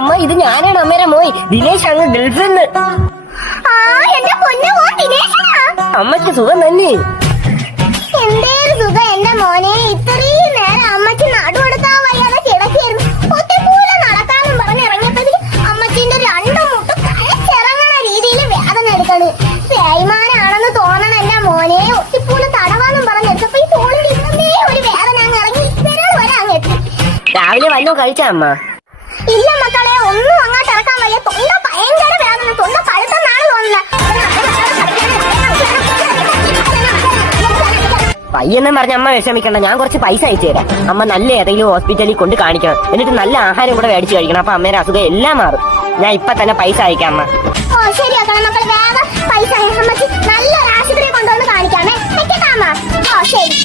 അമ്മ ഇത് ഞാനാണ് അമ്മേരെ മോയ് ദിനേശ് അങ്ങ് ഗൾഫിൽ നിന്ന്. അമ്മയ്ക്ക് സുഖം തന്നെ. എന്തേലും സുഖം എന്റെ മോനെ. ഇത്രയും നേരം അമ്മയ്ക്ക് നടുവെടുക്കാൻ വയ്യാതെ കിടക്കായിരുന്നു. ഒറ്റപ്പോലെ നടക്കാനും പറഞ്ഞിറങ്ങിയപ്പോഴത്തേക്ക് അമ്മച്ചിന്റെ രണ്ടു മുട്ടും ചിറങ്ങണ രീതിയിൽ വേദന എടുക്കണ്. തേയ്മാനാണെന്ന് തോന്നണ എന്റെ മോനെ. ഒറ്റപ്പോലെ തടവാന്നും പറഞ്ഞെടുത്തപ്പോ ഈ തോളിൽ ഇന്നേ ഒരു വേദന അങ്ങ് ഇറങ്ങി വിരൽ വരെ അങ്ങ് എത്തി. രാവിലെ വല്ലോ കഴിച്ച അമ്മ? ഇല്ല മക്കളെ, ഒന്നും അങ്ങോട്ട് ഇറക്കാൻ വയ്യ. തൊണ്ട ഭയങ്കര വേദന. തൊണ്ട പഴുത്തെന്നാണ് തോന്നുന്നത്. പയ്യെന്നും പറഞ്ഞ അമ്മ വിഷമിക്കണ്ട, ഞാൻ കുറച്ച് പൈസ അയച്ചു തരാം. അമ്മ നല്ല ഏതെങ്കിലും ഹോസ്പിറ്റലിൽ കൊണ്ട് കാണിക്കണം. എന്നിട്ട് നല്ല ആഹാരം കൂടെ മേടിച്ച് കഴിക്കണം. അപ്പൊ അമ്മേരെ അസുഖം എല്ലാം മാറും. ഞാൻ ഇപ്പൊ തന്നെ പൈസ അയക്കാം അമ്മ. ഓ ശരിയാക്കണം മക്കൾ. വേഗം പൈസ നല്ലൊരു ആശുപത്രി കൊണ്ടുവന്ന് കാണിക്കാമേ. വെക്കട്ടാ അമ്മ. ഓ ശരി.